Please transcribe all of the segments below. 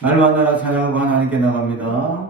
날마다 나라 찬양하고 하나님께 나갑니다.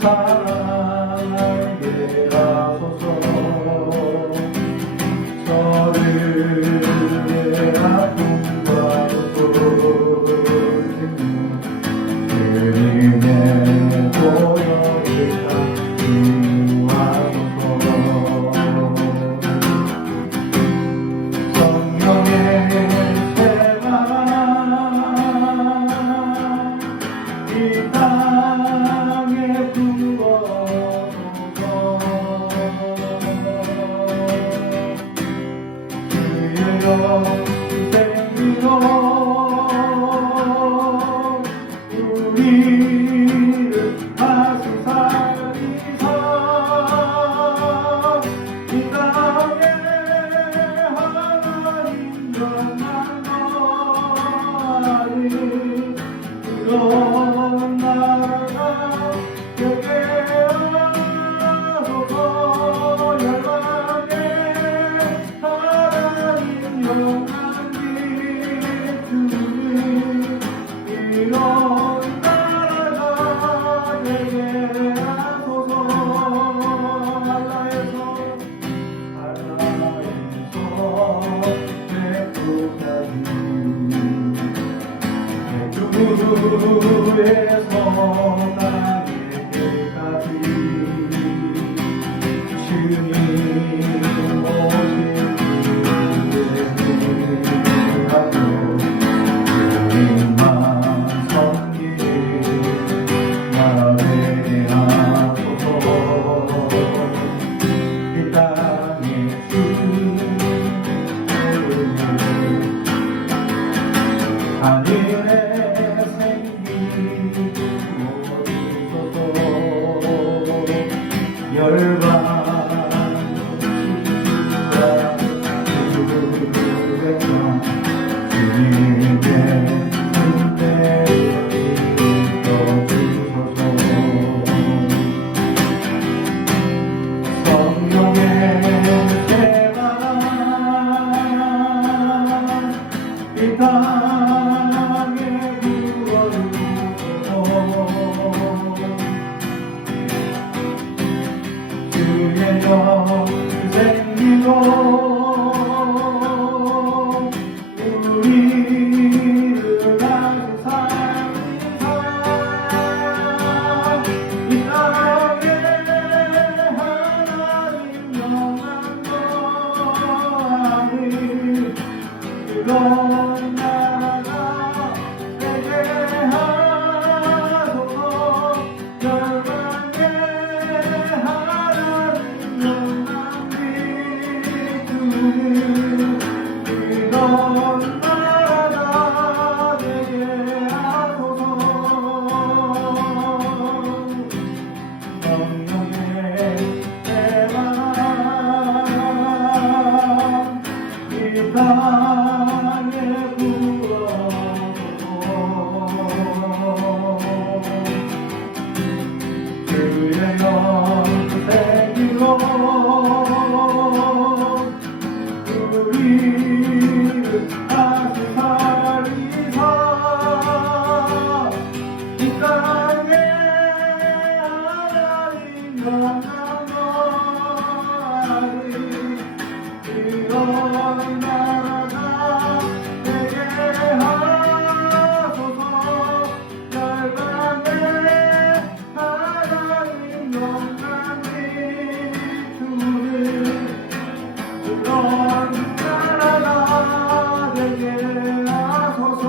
살게 하소서. 저를 내 아픔과 고통을 주님의 보혈을 인도하소서. 성령의 세가 이 땅에 부어서 주의 영생으로 우리를 다시 살리사 이 땅에 하나님 영광하리. 그런 나라가 되게 하소서. 열방에 하나님 영광이 주님. 이런 나라가 되게 하소서. 하나에서 백두까지 주에서 나에게까지 주님 오시기를 주님만 섬기게 나에게 하소서. 이 땅에 하늘에 열방 주님의 은혜를 입혀주소서. 성령의 세가 이 땅에 부어주소서. 주의 영생으로 우리를 다시 살리사 이 땅에 하나님 영광하리. 그런 나라가 되게 하소서. 열방에 이런 나라가 되게 하소서. 성령의 세가 이 땅에 부어서 주의 영생으로 우리를 다시 살리사 이 땅에 하나님 영광하리. 이런 나라가 되게 하소서. 열방에 하나님 영광이 주님. 그런 나라가 되게 하소서.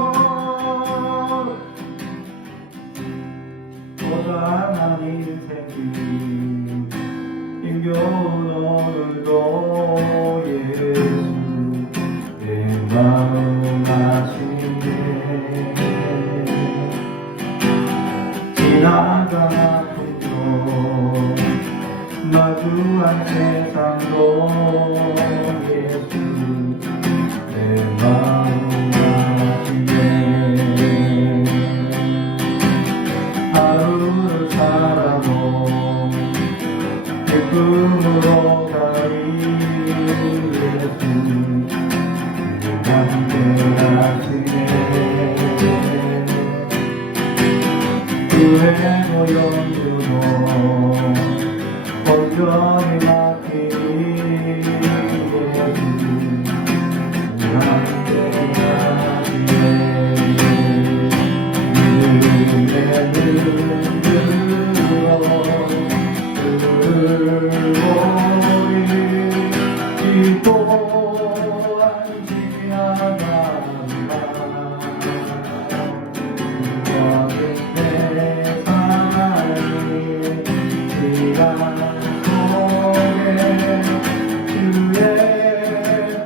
고단한 인생이 힘겨운 오늘도 예수 내 마음 아시네. 지나간 아픔도 마주한 세상도 예수 내 마음 아시네. 하루를 살아도 기쁨으로 가리 예수 함께하시네. 그 주의 연유로 온전히 맡기니 예수 함께 가시네 믿음의 눈으로 우리 또한 지나간다 내 삶이 시간 속에 주의 뜻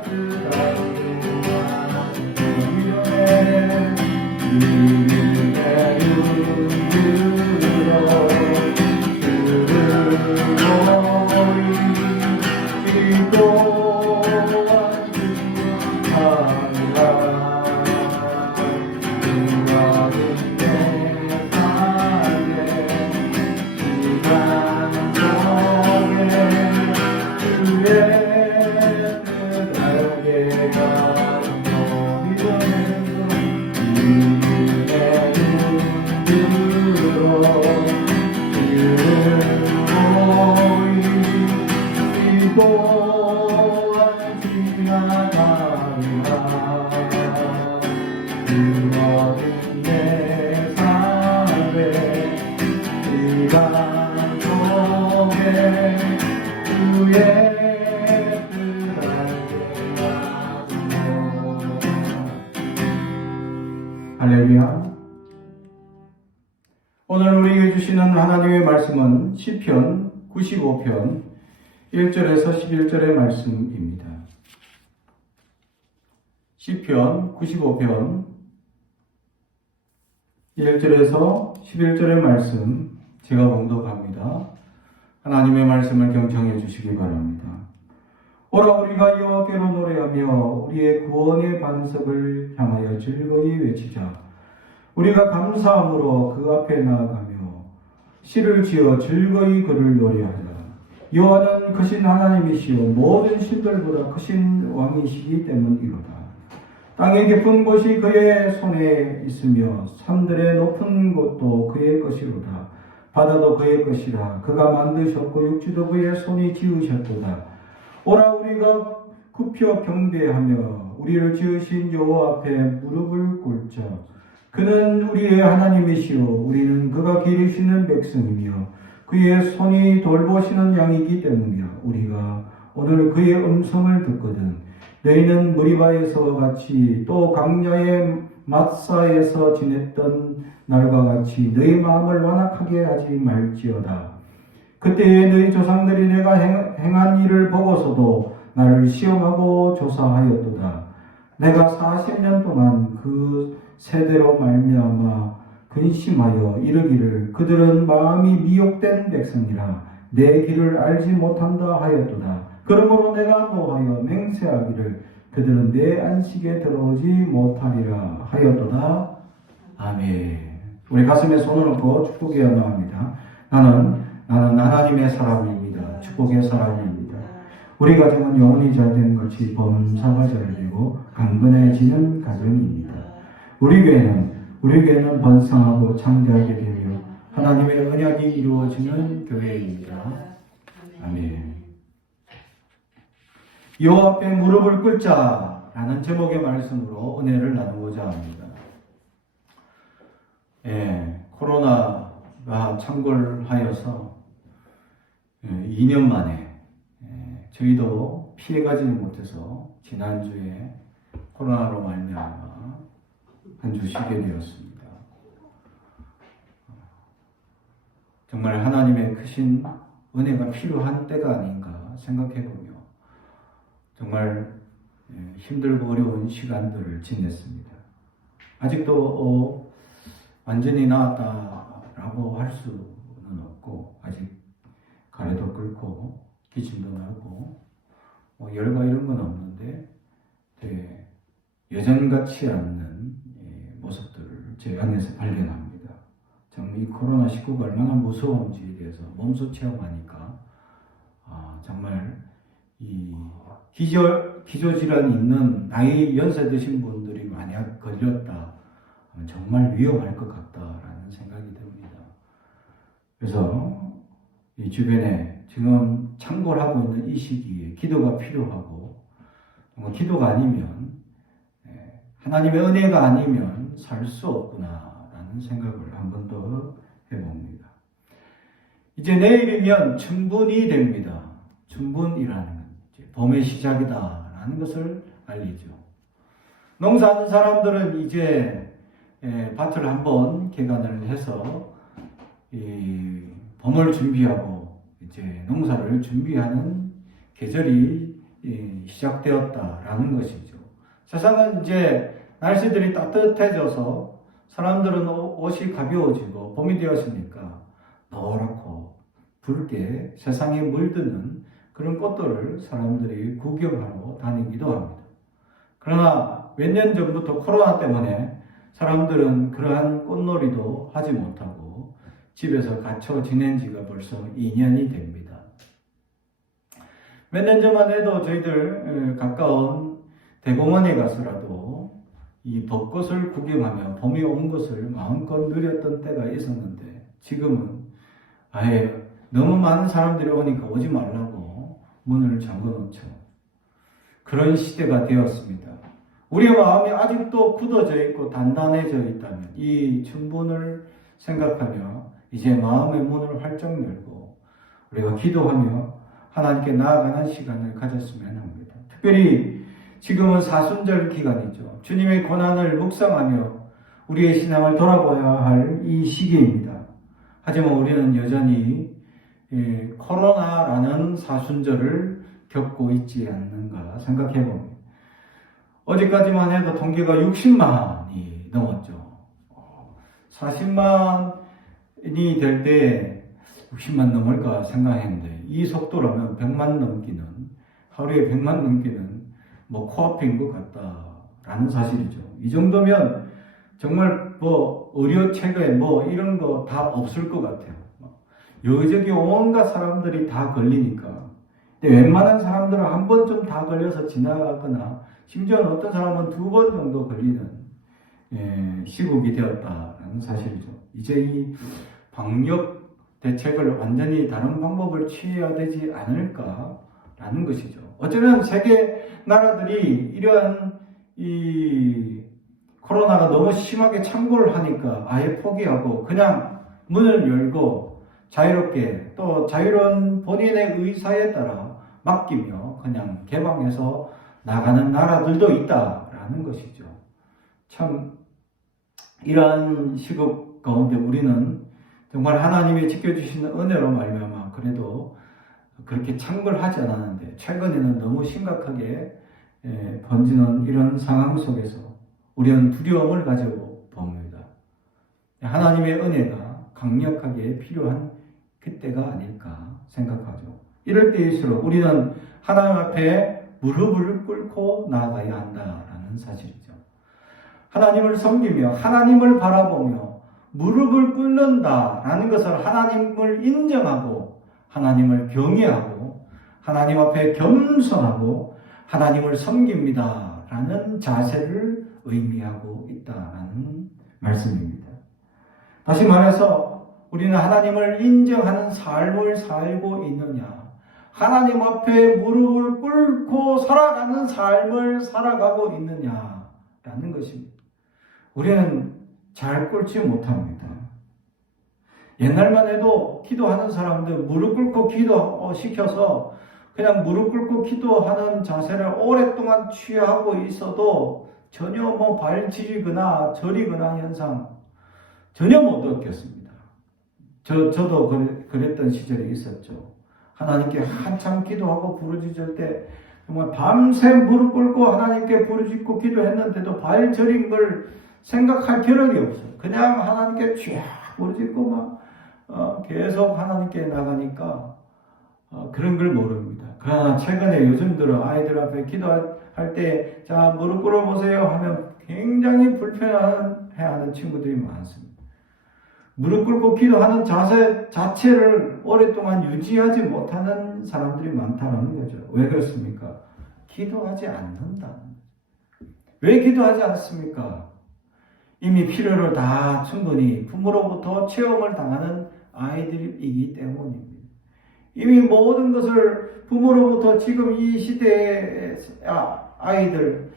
믿음의 윤으로 주를 또한 주하라 내 삶에 시간 속에 주의 뜻 알게 하소서. 할렐루야. 오늘 우리에게 주시는 하나님의 말씀은 시편 95편 1절에서 11절의 말씀입니다. 시편 95편 1절에서 11절의 말씀 제가 봉독합니다. 하나님의 말씀을 경청해 주시기 바랍니다. 오라 우리가 여호와께로 노래하며 우리의 구원의 반석을 향하여 즐거이 외치자. 우리가 감사함으로 그 앞에 나아가며 시를 지어 즐거이 그를 노래하자. 여호와는 크신 하나님이시요 모든 신들보다 크신 왕이시기 때문이로다. 땅의 깊은 곳이 그의 손에 있으며 산들의 높은 곳도 그의 것이로다. 바다도 그의 것이라. 그가 만드셨고 육지도 그의 손이 지으셨도다. 오라 우리가 굽혀 경배하며 우리를 지으신 여호와 앞에 무릎을 꿇자. 그는 우리의 하나님이시요 우리는 그가 기르시는 백성이며 그의 손이 돌보시는 양이기 때문이야. 우리가 오늘 그의 음성을 듣거든 너희는 무리바에서와 같이 또 강야의 마사에서 지냈던 날과 같이 너희 마음을 완악하게 하지 말지어다. 그때에 너희 조상들이 내가 행한 일을 보고서도 나를 시험하고 조사하였도다. 내가 40년 동안 그 세대로 말미암아 근심하여 이르기를 그들은 마음이 미혹된 백성이라 내 길을 알지 못한다 하였도다. 그러므로 내가 노하여 맹세하기를 그들은 내 안식에 들어오지 못하리라 하였도다. 아멘. 우리 가슴에 손을 얹고 축복해야 합니다. 나는 하나님의 사람입니다. 축복의 사람입니다. 우리 가정은 영혼이 잘되는 것이 범사가 잘되고 강건해지는 가정입니다. 우리 교회는 번성하고 창대하게 되며 하나님의 언약이 이루어지는 교회입니다. 아멘. 여호와 앞에 무릎을 꿇자라는 제목의 말씀으로 은혜를 나누고자 합니다. 코로나가 창궐하여서 2년 만에 저희도 피해가지 못해서 지난주에 코로나로 말미암아 한 주 쉬게 되었습니다. 정말 하나님의 크신 은혜가 필요한 때가 아닌가 생각해보며 정말 힘들고 어려운 시간들을 지냈습니다. 아직도 완전히 나았다라고 할 수는 없고 아직 가래도 끓고 기침도 나고 열과 이런 건 없는데 되게 예전같지 않는 모습들을 제 안에서 발견합니다. 정말 이 코로나19가 얼마나 무서운지에 대해서 몸소 체험하니까 정말 이 기저질환이 있는 나이 연세 드신 분들이 만약 걸렸다 정말 위험할 것 같다라는 생각이 듭니다. 그래서 이 주변에 지금 창궐하고 있는 이 시기에 기도가 필요하고, 기도가 아니면, 하나님의 은혜가 아니면 살 수 없구나라는 생각을 한 번 더 해봅니다. 이제 내일이면 춘분이 됩니다. 춘분이라는 건 봄의 시작이다라는 것을 알리죠. 농사하는 사람들은 이제 밭을 한번 개간을 해서 이 봄을 준비하고 이제 농사를 준비하는 계절이 시작되었다라는 것이죠. 세상은 이제 날씨들이 따뜻해져서 사람들은 옷이 가벼워지고 봄이 되었으니까 노랗고 붉게 세상에 물드는 그런 꽃들을 사람들이 구경하러 다니기도 합니다. 그러나 몇 년 전부터 코로나 때문에 사람들은 그러한 꽃놀이도 하지 못하고 집에서 갇혀 지낸 지가 벌써 2년이 됩니다. 몇 년 전만 해도 저희들 가까운 대공원에 가서라도 이 벚꽃을 구경하며 봄이 온 것을 마음껏 누렸던 때가 있었는데, 지금은 아예 너무 많은 사람들이 오니까 오지 말라고 문을 잠궈 놓죠. 그런 시대가 되었습니다. 우리의 마음이 아직도 굳어져 있고 단단해져 있다면 이 춘분을 생각하며 이제 마음의 문을 활짝 열고 우리가 기도하며 하나님께 나아가는 시간을 가졌으면 합니다. 특별히 지금은 사순절 기간이죠. 주님의 고난을 묵상하며 우리의 신앙을 돌아봐야 할 이 시기입니다. 하지만 우리는 여전히 코로나라는 사순절을 겪고 있지 않는가 생각해 봅니다. 어제까지만 해도 통계가 60만이 넘었죠. 40만이 될 때 60만 넘을까 생각했는데, 이 속도라면 100만 넘기는, 하루에 100만 넘기는 코앞인 것 같다라는 사실이죠. 이 정도면 정말 의료체계 이런 거 다 없을 것 같아요. 여기저기 온갖 사람들이 다 걸리니까. 근데 웬만한 사람들은 한 번쯤 다 걸려서 지나가거나, 심지어는 어떤 사람은 2번 정도 걸리는 시국이 되었다라는 사실이죠. 이제 이 방역 대책을 완전히 다른 방법을 취해야 되지 않을까라는 것이죠. 어쩌면 세계 나라들이 이러한 이 코로나가 너무 심하게 창궐을 하니까 아예 포기하고 그냥 문을 열고 자유롭게, 또 자유로운 본인의 의사에 따라 맡기며 그냥 개방해서 나가는 나라들도 있다라는 것이죠. 참 이러한 시국 가운데 우리는 정말 하나님이 지켜주시는 은혜로 말미암아 그래도 그렇게 창궐하지 않았는데, 최근에는 너무 심각하게 번지는 이런 상황 속에서 우리는 두려움을 가지고 봅니다. 하나님의 은혜가 강력하게 필요한 그때가 아닐까 생각하죠. 이럴 때일수록 우리는 하나님 앞에 무릎을 꿇고 나아가야 한다라는 사실이죠. 하나님을 섬기며 하나님을 바라보며 무릎을 꿇는다라는 것을 하나님을 인정하고 하나님을 경외하고 하나님 앞에 겸손하고 하나님을 섬깁니다라는 자세를 의미하고 있다라는 말씀입니다. 다시 말해서 우리는 하나님을 인정하는 삶을 살고 있느냐, 하나님 앞에 무릎을 꿇고 살아가는 삶을 살아가고 있느냐라는 것입니다. 우리는 잘 꿇지 못합니다. 옛날만 해도 기도하는 사람들 무릎 꿇고 기도시켜서 그냥 무릎 꿇고 기도하는 자세를 오랫동안 취하고 있어도 전혀 발치거나 저리거나 현상 전혀 못 느꼈습니다. 저도 그랬던 시절이 있었죠. 하나님께 한참 기도하고 부르짖을 때 정말 밤새 무릎 꿇고 하나님께 부르짖고 기도했는데도 발 저린 걸 생각할 겨를이 없어요. 그냥 하나님께 쫙 부르짖고 계속 하나님께 나가니까 그런 걸 모릅니다. 그러나 최근에 요즘 들어 아이들 앞에 기도할 때 자 무릎 꿇어보세요 하면 굉장히 불편해하는 친구들이 많습니다. 무릎 꿇고 기도하는 자세 자체를 오랫동안 유지하지 못하는 사람들이 많다는 거죠. 왜 그렇습니까? 기도하지 않는다. 왜 기도하지 않습니까? 이미 필요를 다 충분히 부모로부터 체험을 당하는 아이들이기 때문입니다. 이미 모든 것을 부모로부터 지금 이 시대의 아이들,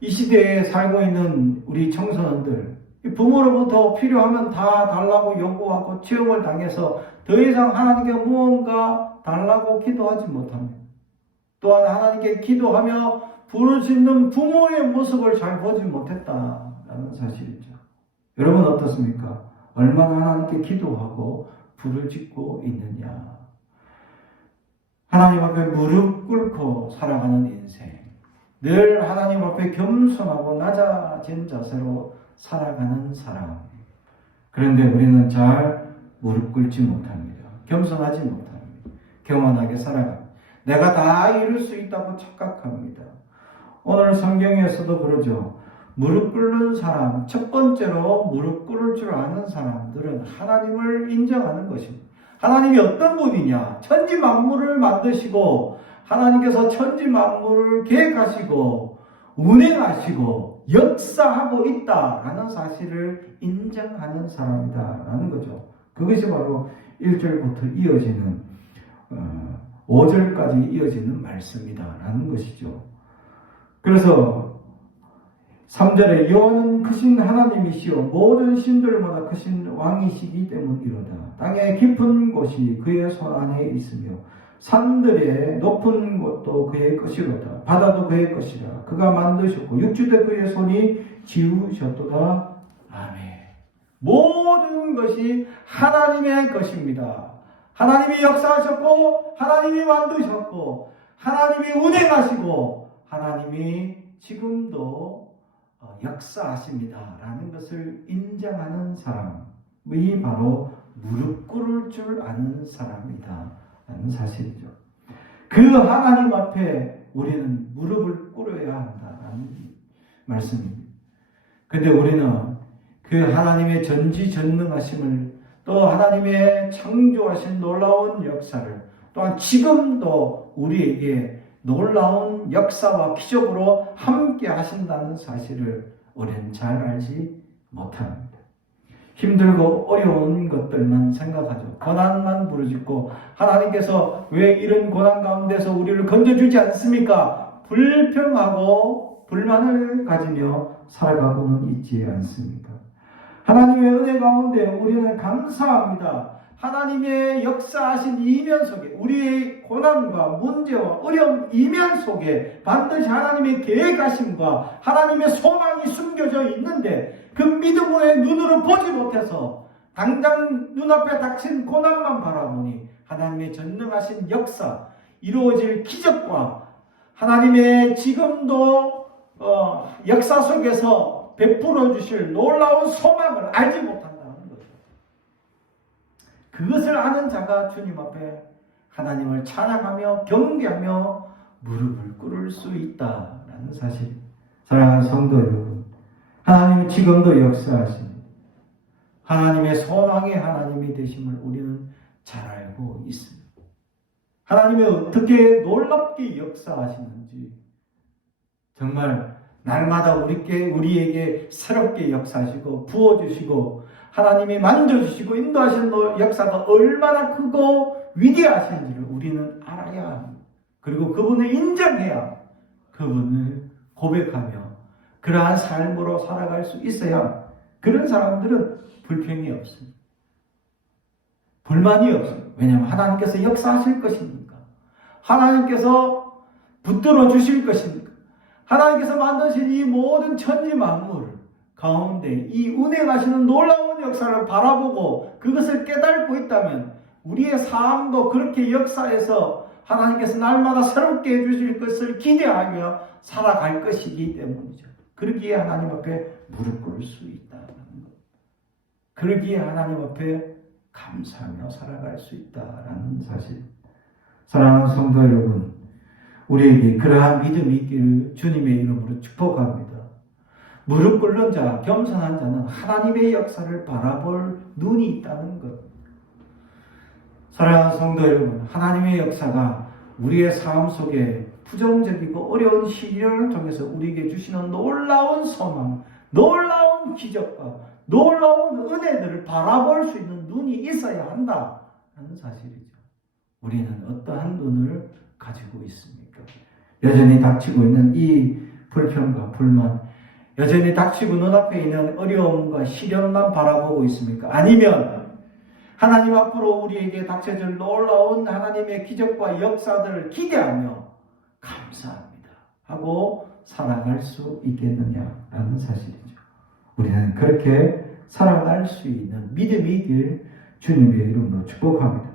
이 시대에 살고 있는 우리 청소년들, 부모로부터 필요하면 다 달라고 요구하고 체험을 당해서 더 이상 하나님께 무언가 달라고 기도하지 못합니다. 또한 하나님께 기도하며 부르짖는 부모의 모습을 잘 보지 못했다라는 사실이죠. 여러분 어떻습니까? 얼마나 하나님께 기도하고 부르짖고 있느냐. 하나님 앞에 무릎 꿇고 살아가는 인생, 늘 하나님 앞에 겸손하고 낮아진 자세로 살아가는 사람. 그런데 우리는 잘 무릎 꿇지 못합니다. 겸손하지 못합니다. 교만하게 살아갑니다. 내가 다 이룰 수 있다고 착각합니다. 오늘 성경에서도 그러죠. 무릎 꿇는 사람, 첫 번째로 무릎 꿇을 줄 아는 사람들은 하나님을 인정하는 것입니다. 하나님이 어떤 분이냐? 천지 만물을 만드시고 하나님께서 천지 만물을 계획하시고 운행하시고 역사하고 있다라는 사실을 인정하는 사람이다라는 거죠. 그것이 바로 1절부터 이어지는 5절까지 이어지는 말씀이다라는 것이죠. 그래서 3절에 여호와는 크신 하나님이시오 모든 신들마다 크신 왕이시기 때문이로다. 땅의 깊은 곳이 그의 손 안에 있으며 산들의 높은 곳도 그의 것이로다. 바다도 그의 것이라. 그가 만드셨고 육지도 그의 손이 지으셨도다. 아멘. 모든 것이 하나님의 것입니다. 하나님이 역사하셨고 하나님이 만드셨고 하나님이 운행하시고 하나님이 지금도 역사하십니다 라는 것을 인정하는 사람이 바로 무릎 꿇을 줄 아는 사람이다 라는 사실이죠. 그 하나님 앞에 우리는 무릎을 꿇어야 한다라는 말씀입니다. 근데 우리는 그 하나님의 전지전능하심을 또 하나님의 창조하신 놀라운 역사를 또한 지금도 우리에게 놀라운 역사와 기적으로 함께 하신다는 사실을 우리는 잘 알지 못합니다. 힘들고 어려운 것들만 생각하죠. 고난만 부르짖고 하나님께서 왜 이런 고난 가운데서 우리를 건져주지 않습니까? 불평하고 불만을 가지며 살아가고는 있지 않습니까? 하나님의 은혜 가운데 우리는 감사합니다. 하나님의 역사하신 이면 속에 우리의 고난과 문제와 어려움 이면 속에 반드시 하나님의 계획하심과 하나님의 소망이 숨겨져 있는데 그 믿음의 눈으로 보지 못해서 당장 눈앞에 닥친 고난만 바라보니 하나님의 전능하신 역사 이루어질 기적과 하나님의 지금도 역사 속에서 베풀어 주실 놀라운 소망을 알지 못한다는 거죠. 그것을 아는 자가 주님 앞에 하나님을 찬양하며 경배하며 무릎을 꿇을 수 있다라는 사실. 사랑하는 성도 여러분, 하나님은 지금도 역사하십니다. 하나님의 소망의 하나님이 되심을 우리는 잘 알고 있습니다. 하나님이 어떻게 놀랍게 역사하시는지 정말 날마다 우리에게 새롭게 역사하시고 부어주시고 하나님이 만져주시고 인도하시는 역사가 얼마나 크고 위대하신지를 우리는 알아야 합니다. 그리고 그분을 인정해야 그분을 고백하며 그러한 삶으로 살아갈 수 있어야 그런 사람들은 불평이 없습니다. 불만이 없습니다. 왜냐하면 하나님께서 역사하실 것이니까. 하나님께서 붙들어 주실 것이니까. 하나님께서 만드신 이 모든 천지 만물 가운데 이 운행하시는 놀라운 역사를 바라보고 그것을 깨닫고 있다면 우리의 삶도 그렇게 역사에서 하나님께서 날마다 새롭게 해주실 것을 기대하며 살아갈 것이기 때문이죠. 그러기에 하나님 앞에 무릎 꿇을 수 있다는 것. 그러기에 하나님 앞에 감사하며 살아갈 수 있다는 사실. 사랑하는 성도 여러분, 우리에게 그러한 믿음이 있기를 주님의 이름으로 축복합니다. 무릎 꿇는 자, 겸손한 자는 하나님의 역사를 바라볼 눈이 있다는 것. 사랑하는 성도 여러분, 하나님의 역사가 우리의 삶 속에 부정적이고 어려운 시련을 통해서 우리에게 주시는 놀라운 소망, 놀라운 놀라운 기적과 놀라운 은혜들을 바라볼 수 있는 눈이 있어야 한다는 사실이죠. 우리는 어떠한 눈을 가지고 있습니까? 여전히 닥치고 있는 이 불평과 불만, 여전히 닥치고 눈앞에 있는 어려움과 시련만 바라보고 있습니까? 아니면 하나님 앞으로 우리에게 닥쳐질 놀라운 하나님의 기적과 역사들을 기대하며 감사합니다 하고 살아갈 수 있겠느냐라는 사실이죠. 우리는 그렇게 살아갈 수 있는 믿음이 있길 주님의 이름으로 축복합니다.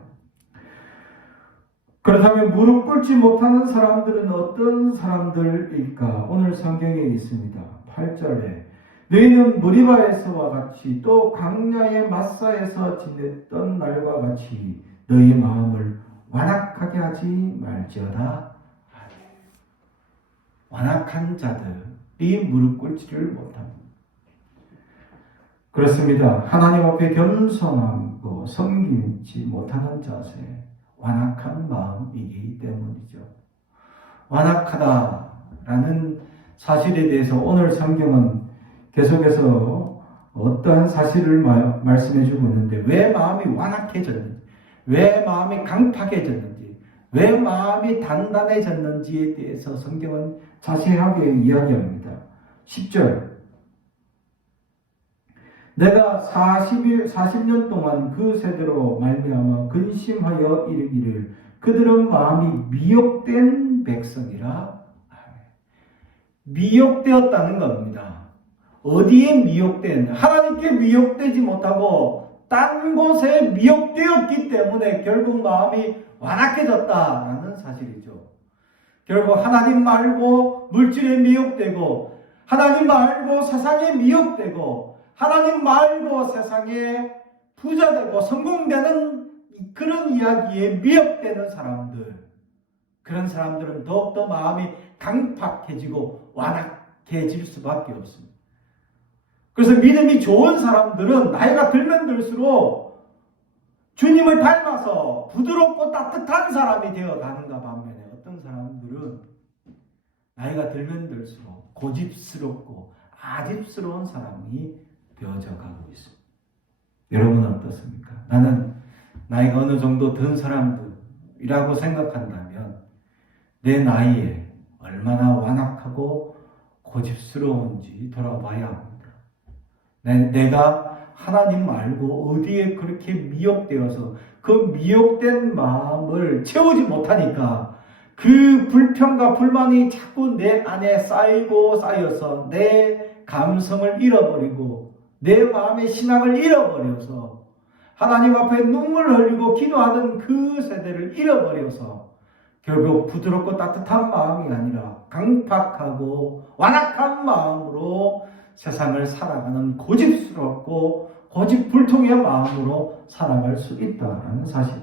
그렇다면 무릎 꿇지 못하는 사람들은 어떤 사람들일까? 오늘 성경에 있습니다. 8절에 너희는 무리바에서와 같이 또 광야의 마사에서 지냈던 날과 같이 너희 마음을 완악하게 하지 말지어다. 완악한 자들이 무릎 꿇지를 못합니다. 그렇습니다. 하나님 앞에 겸손하고 섬기지 못하는 자세, 완악한 마음이기 때문이죠. 완악하다라는 사실에 대해서 오늘 성경은 계속해서 어떠한 사실을 말씀해 주고 있는데, 왜 마음이 완악해졌는지, 왜 마음이 강팍해졌는지, 왜 마음이 단단해졌는지에 대해서 성경은 자세하게 이야기합니다. 10절, 내가 40년 동안 그 세대로 말미암아 근심하여 이르기를 그들은 마음이 미혹된 백성이라. 미혹되었다는 겁니다. 어디에 미혹된? 하나님께 미혹되지 못하고 딴 곳에 미혹되었기 때문에 결국 마음이 완악해졌다라는 사실이죠. 결국 하나님 말고 물질에 미혹되고, 하나님 말고 세상에 미혹되고, 하나님 말고 세상에 부자되고 성공되는 그런 이야기에 미혹되는 사람들, 그런 사람들은 더욱더 마음이 강팍해지고 완악해질 수밖에 없습니다. 그래서 믿음이 좋은 사람들은 나이가 들면 들수록 주님을 닮아서 부드럽고 따뜻한 사람이 되어가는가 반면에, 어떤 사람들은 나이가 들면 들수록 고집스럽고 아집스러운 사람이 되어져 가고 있습니다. 여러분은 어떻습니까? 나는 나이가 어느 정도 든 사람들이라고 생각한다면 내 나이에 얼마나 완악하고 고집스러운지 돌아봐야 합니다. 내가 하나님 말고 어디에 그렇게 미혹되어서 그 미혹된 마음을 채우지 못하니까 그 불평과 불만이 자꾸 내 안에 쌓이고 쌓여서 내 감성을 잃어버리고 내 마음의 신앙을 잃어버려서 하나님 앞에 눈물 흘리고 기도하는 그 세대를 잃어버려서 결국 부드럽고 따뜻한 마음이 아니라 강팍하고 완악한 마음으로 세상을 살아가는 고집스럽고 고집불통의 마음으로 살아갈 수 있다는 사실,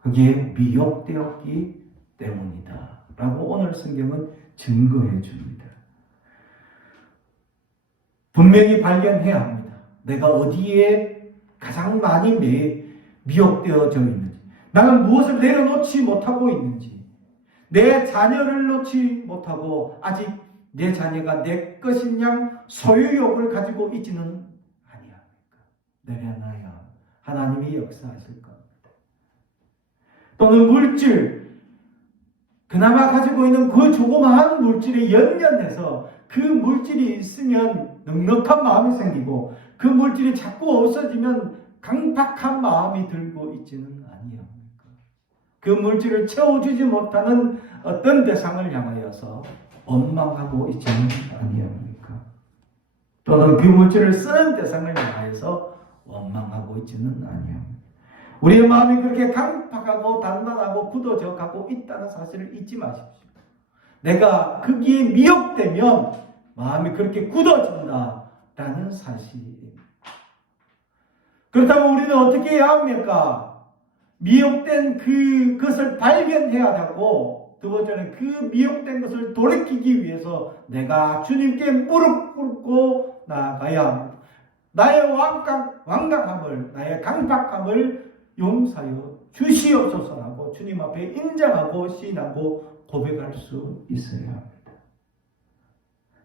그게 미혹되었기 때문이다 라고 오늘 성경은 증거해 줍니다. 분명히 발견해야 합니다. 내가 어디에 가장 많이 미혹되어져 있는지, 나는 무엇을 내려놓지 못하고 있는지, 내 자녀를 놓지 못하고 아직 내 자녀가 내 것인 양 소유욕을 가지고 있지는 아니합니까? 내려놔야 하나님이 역사하실 겁니다. 또는 물질, 그나마 가지고 있는 그 조그마한 물질에 연연해서 그 물질이 있으면 넉넉한 마음이 생기고 그 물질이 자꾸 없어지면 강팍한 마음이 들고 있지는 아니합니까? 그 물질을 채워주지 못하는 어떤 대상을 향하여서 원망하고 있지는 아니합니까? 또는 그 물질을 쓰는 대상을 향하여서 원망하고 있지는 아니합니까? 우리의 마음이 그렇게 강팍하고 단단하고 굳어져 가고 있다는 사실을 잊지 마십시오. 내가 거기에 미혹되면 마음이 그렇게 굳어진다라는 사실입니다. 그렇다면 우리는 어떻게 해야 합니까? 미혹된 그것을 발견해야 하고, 두 번째는 그 미혹된 것을 돌이키기 위해서 내가 주님께 무릎 꿇고 나아가야 합니다. 나의 완강함을, 나의 강팍함을 용서하여 주시옵소서라고 주님 앞에 인정하고 시인하고 고백할 수 있어야 합니다.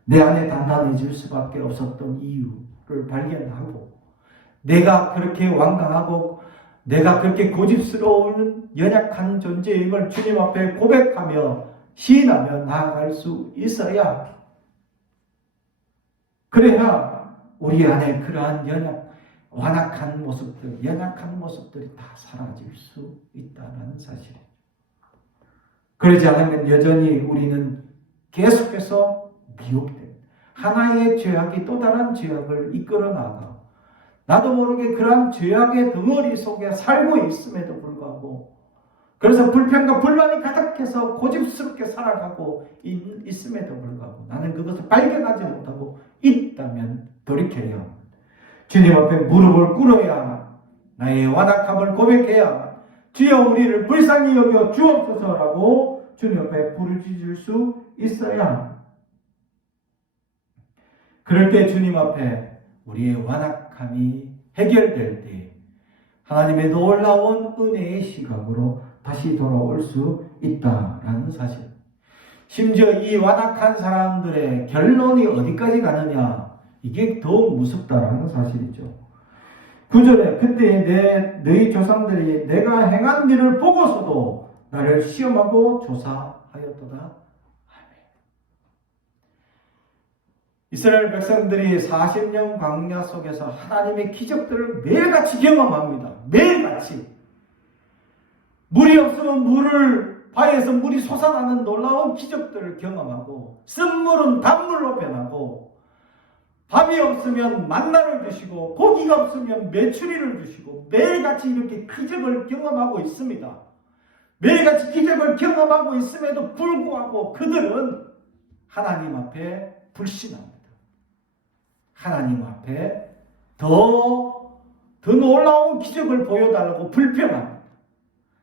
내 안에 단단해질 수밖에 없었던 이유를 발견하고, 내가 그렇게 완강하고 내가 그렇게 고집스러운 연약한 존재임을 주님 앞에 고백하며 시인하며 나아갈 수 있어야, 그래야 우리 안에 그러한 완악한 모습들, 연약한 모습들이 다 사라질 수 있다는 사실이에요. 그러지 않으면 여전히 우리는 계속해서 미혹된 하나의 죄악이 또 다른 죄악을 이끌어 나가, 나도 모르게 그러한 죄악의 덩어리 속에 살고 있음에도 불구하고, 그래서 불평과 불만이 가득해서 고집스럽게 살아가고 있음에도 불구하고 나는 그것을 발견하지 못하고 있다면 돌이켜야 합니다. 주님 앞에 무릎을 꿇어야, 나의 완악함을 고백해야, 주여 우리를 불쌍히 여겨 주옵소서라고 주님 앞에 부르짖을 수 있어야, 그럴 때 주님 앞에 우리의 완악함이 해결될 때 하나님의 놀라운 은혜의 시각으로 다시 돌아올 수 있다라는 사실. 심지어 이 완악한 사람들의 결론이 어디까지 가느냐, 이게 더 무섭다라는 사실이죠. 9절에 그때 너희 조상들이 내가 행한 일을 보고서도 나를 시험하고 조사하였도다. 이스라엘 백성들이 40년 광야 속에서 하나님의 기적들을 매일같이 경험합니다. 매일같이. 물이 없으면 바위에서 물이 솟아나는 놀라운 기적들을 경험하고, 쓴물은 단물로 변하고, 밥이 없으면 만나를 주시고, 고기가 없으면 메추리를 주시고, 매일같이 이렇게 기적을 경험하고 있습니다. 매일같이 기적을 경험하고 있음에도 불구하고 그들은 하나님 앞에 불신합니다. 하나님 앞에 더 놀라운 기적을 보여달라고 불평합니다.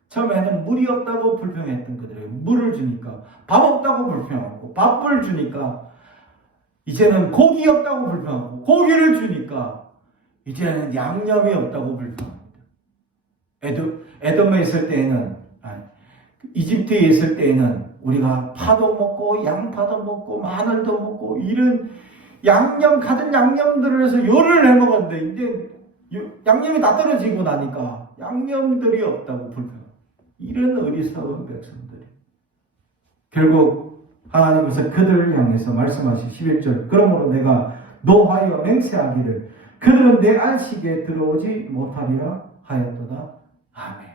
처음에는 물이 없다고 불평했던 그들에게 물을 주니까, 밥 없다고 불평하고, 밥을 주니까 이제는 고기 없다고 불평하고, 고기를 주니까 이제는 양념이 없다고 불평합니다. 에돔에 있을 때에는, 이집트에 있을 때에는 우리가 파도 먹고 양파도 먹고 마늘도 먹고 이런 양념 가진 양념들을 해서 요리를 해 먹었는데, 이제 양념이 다 떨어지고 나니까 양념들이 없다고 불평. 이런 어리석은 백성들이 결국 하나님께서 그들을 향해서 말씀하신 11절, 그러므로 내가 노하여 맹세하기를 그들은 내 안식에 들어오지 못하리라 하였도다. 아멘.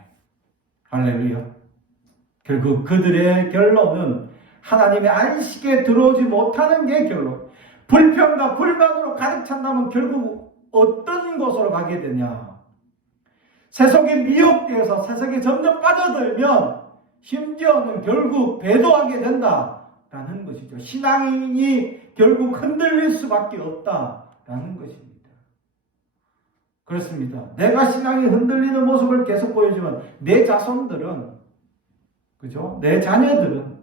할렐루야. 결국 그들의 결론은 하나님의 안식에 들어오지 못하는 게 결론. 불평과 불만으로 가득 찬다면 결국 어떤 곳으로 가게 되냐? 세속에 미혹되어서 세속에 점점 빠져들면 심지어는 결국 배도하게 된다라는 것이죠. 신앙인이 결국 흔들릴 수밖에 없다라는 것입니다. 그렇습니다. 내가 신앙이 흔들리는 모습을 계속 보여주면 내 자손들은, 그죠? 내 자녀들은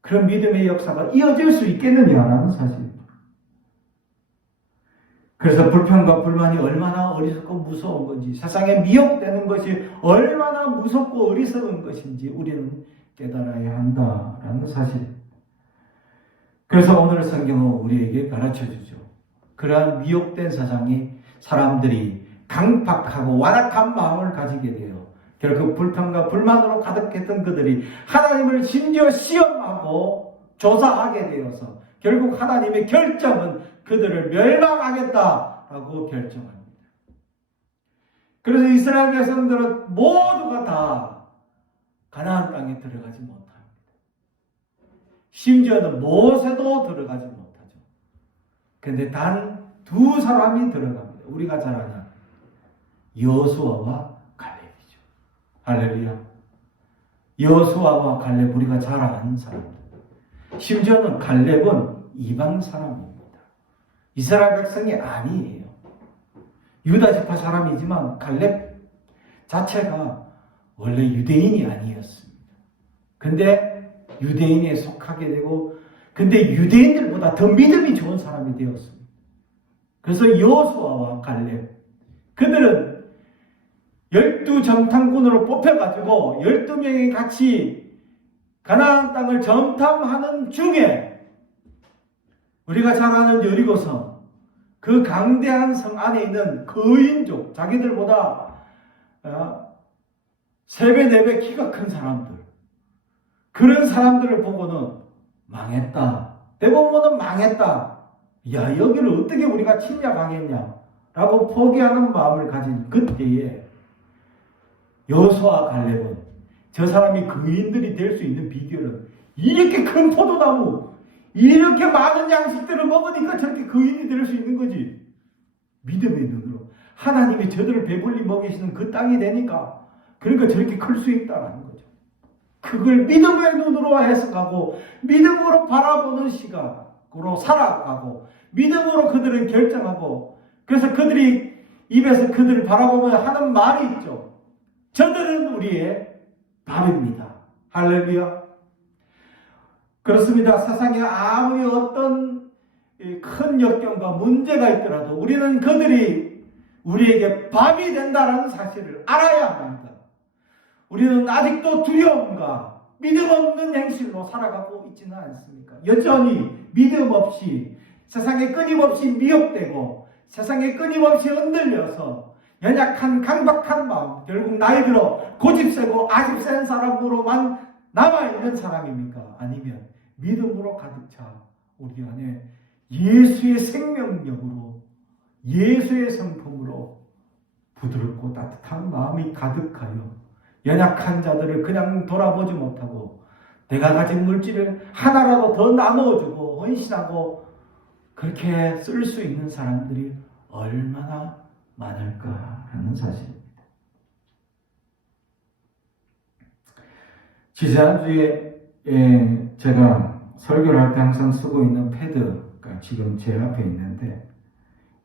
그런 믿음의 역사가 이어질 수 있겠느냐라는 사실입니다. 그래서 불평과 불만이 얼마나 어리석고 무서운 건지, 세상에 미혹되는 것이 얼마나 무섭고 어리석은 것인지 우리는 깨달아야 한다라는 사실입니다. 그래서 오늘 성경은 우리에게 가르쳐주죠. 그러한 미혹된 세상이 사람들이 강팍하고 완악한 마음을 가지게 돼요. 결국 불평과 불만으로 가득했던 그들이 하나님을 심지어 시험하고 조사하게 되어서 결국 하나님의 결정은 그들을 멸망하겠다라고 결정합니다. 그래서 이스라엘 백성들은 모두가 다 가나안 땅에 들어가지 못합니다. 심지어는 모세도 들어가지 못하죠. 그런데 단 두 사람이 들어갑니다. 우리가 잘 아는 여호수아와 갈렙이죠. 할렐루야. 여호수아와 갈렙, 우리가 잘 아는 사람들. 심지어는 갈렙은 이방 사람입니다. 이스라엘 백성이 아니에요. 유다 지파 사람이지만 갈렙 자체가 원래 유대인이 아니었습니다. 근데 유대인에 속하게 되고, 근데 유대인들보다 더 믿음이 좋은 사람이 되었습니다. 그래서 여호수아와 갈렙, 그들은 12정탐꾼으로 뽑혀가지고 12명이 같이 가나안 땅을 정탐하는 중에 우리가 잘 아는 여리고성, 그 강대한 성 안에 있는 거인족, 자기들보다 3배, 4배 키가 큰 사람들, 그런 사람들을 보고는 망했다. 대부분은 망했다. 야, 여기를 어떻게 우리가 침략하겠냐? 라고 포기하는 마음을 가진 그때에 여호수아 갈렙은 저 사람이 거인들이 될 수 있는 비결은 이렇게 큰 포도나무, 이렇게 많은 양식들을 먹으니까 저렇게 거인이 될 수 있는 거지. 믿음의 눈으로. 하나님이 저들을 배불리 먹이시는 그 땅이 되니까, 그러니까 저렇게 클 수 있다는 거죠. 그걸 믿음의 눈으로 해석하고 믿음으로 바라보는 시각으로 살아가고 믿음으로 그들은 결정하고, 그래서 그들이 입에서 그들을 바라보며 하는 말이 있죠. 저들은 우리의 밥입니다. 할렐루야. 그렇습니다. 세상에 아무리 어떤 큰 역경과 문제가 있더라도 우리는 그들이 우리에게 밥이 된다는 사실을 알아야 합니다. 우리는 아직도 두려움과 믿음 없는 행실로 살아가고 있지는 않습니까? 여전히 믿음 없이 세상에 끊임없이 미혹되고 세상에 끊임없이 흔들려서 연약한 강박한 마음, 결국 나이 들어 고집세고 아집센 사람으로만 남아있는 사람입니까? 아니면 믿음으로 가득 차 우리 안에 예수의 생명력으로, 예수의 성품으로 부드럽고 따뜻한 마음이 가득하여 연약한 자들을 그냥 돌아보지 못하고 내가 가진 물질을 하나라도 더 나누어주고 헌신하고 그렇게 쓸 수 있는 사람들이 얼마나 많을까 하는 사실입니다. 지난주에 제가 설교를 할 때 항상 쓰고 있는 패드가 지금 제 앞에 있는데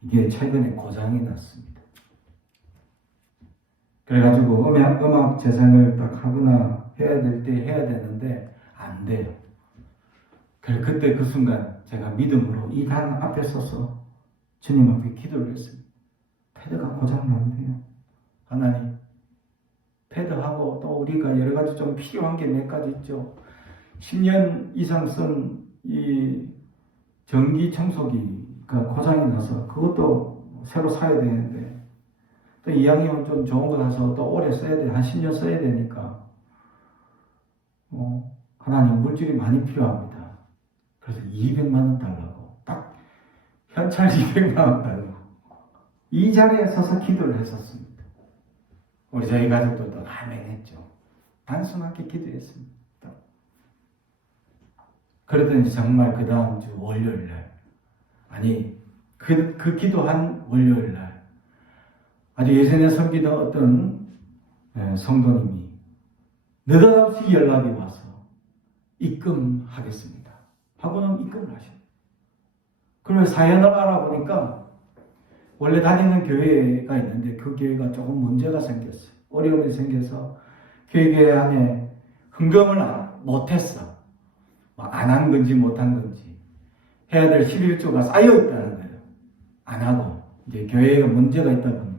이게 최근에 고장이 났습니다. 그래가지고 음악 재생을 딱 하거나 해야 될 때 해야 되는데 안 돼요. 그때 그 순간 제가 믿음으로 이 단 앞에 서서 주님 앞에 기도를 했습니다. 패드가 고장났네요. 하나님, 패드하고 또 우리가 여러 가지 좀 필요한 게 몇 가지 있죠. 10년 이상 쓴 이 전기 청소기가 고장이 나서 그것도 새로 사야 되는데 또 이왕이면 좀 좋은 거 사서 또 오래 써야 돼. 한 10년 써야 되니까 하나님 물질이 많이 필요합니다. 그래서 200만 원 달라고, 딱 현찰 200만 원 달라고 이 자리에 서서 기도를 했었습니다. 우리 저희 가족들도 아멘했죠. 단순하게 기도했습니다. 그러더니 정말 그 다음 주 월요일날, 아니 그 기도한 월요일날 아주 예전에 섬기던 어떤 성도님이 느닷없이 연락이 와서 입금하겠습니다 하고는 입금을 하셨어요. 그래서 사연을 알아보니까 원래 다니는 교회가 있는데 그 교회가 조금 문제가 생겼어요. 어려움이 생겨서 교회 안에 헌금을 못했어. 안 한 건지 못한 건지 해야 될 11조가 쌓여 있다는 거예요. 안 하고 이제 교회가 문제가 있다 보니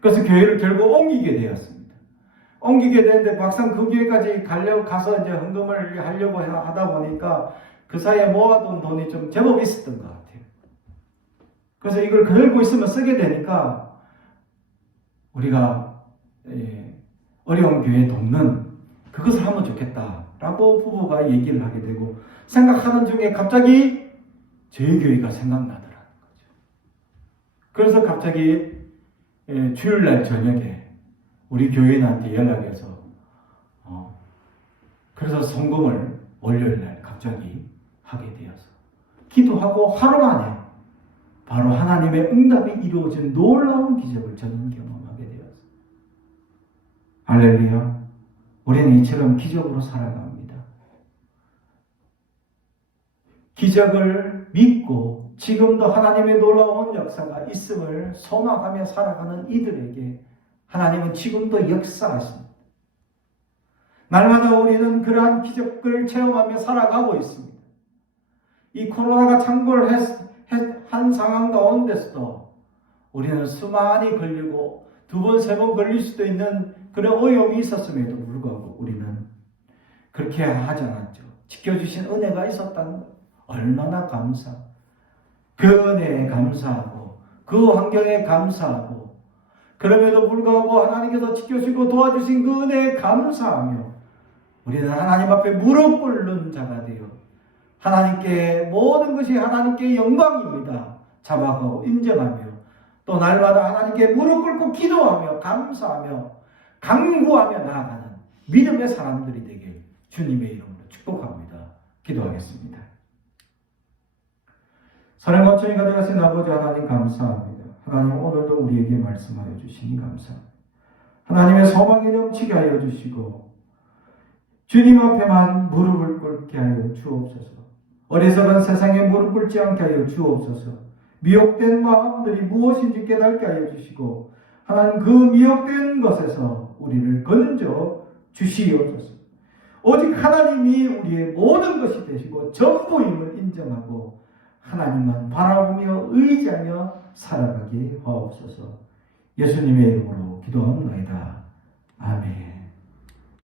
그래서 교회를 결국 옮기게 되었습니다. 옮기게 되는데 막상 그 교회까지 가서 이제 헌금을 하려고 하다 보니까 그 사이에 모아둔 돈이 좀 제법 있었던 것 같아요. 그래서 이걸 걸고 있으면 쓰게 되니까 우리가 어려운 교회 돕는 그것을 하면 좋겠다라고 부부가 얘기를 하게 되고 생각하는 중에 갑자기 저희 교회가 생각나더라는 거죠. 그래서 갑자기 주일날 저녁에 우리 교인한테 연락해서 그래서 성금을 월요일날 갑자기 하게 되어서 기도하고 하루 만에 바로 하나님의 응답이 이루어진 놀라운 기적을 저는 경험하게 되었어요. 할렐루야. 우리는 이처럼 기적으로 살아갑니다. 기적을 믿고 지금도 하나님의 놀라운 역사가 있음을 소망하며 살아가는 이들에게 하나님은 지금도 역사하십니다. 날마다 우리는 그러한 기적을 체험하며 살아가고 있습니다. 이 코로나가 창궐을 한 상황 가운데서도 우리는 수많이 걸리고 2번, 3번 걸릴 수도 있는 그런 어려움이 있었음에도 불구하고 우리는 그렇게 하지 않았죠. 지켜주신 은혜가 있었다는 것. 얼마나 감사. 그 은혜에 감사하고 그 환경에 감사하고 그럼에도 불구하고 하나님께서 지켜주시고 도와주신 그 은혜에 감사하며 우리는 하나님 앞에 무릎 꿇는 자가 되어 하나님께 모든 것이 하나님께 영광입니다 자박하고 인정하며 또 날마다 하나님께 무릎 꿇고 기도하며 감사하며 간구하며 나아가는 믿음의 사람들이 되길 주님의 이름으로 축복합니다. 기도하겠습니다. 사랑과 천이 가져가신 아버지 하나님 감사합니다. 하나님 오늘도 우리에게 말씀하여 주시니 감사합니다. 하나님의 소망이 넘치게 하여 주시고 주님 앞에만 무릎을 꿇게 하여 주옵소서. 어리석은 세상에 무릎 꿇지 않게 하여 주옵소서. 미혹된 마음들이 무엇인지 깨닫게 하여 주시고 하나님 그 미혹된 것에서 우리를 건져 주시옵소서. 오직 하나님이 우리의 모든 것이 되시고 전부임을 인정하고 하나님만 바라보며 의지하며 살아가게 하옵소서. 예수님의 이름으로 기도합니다. 아멘.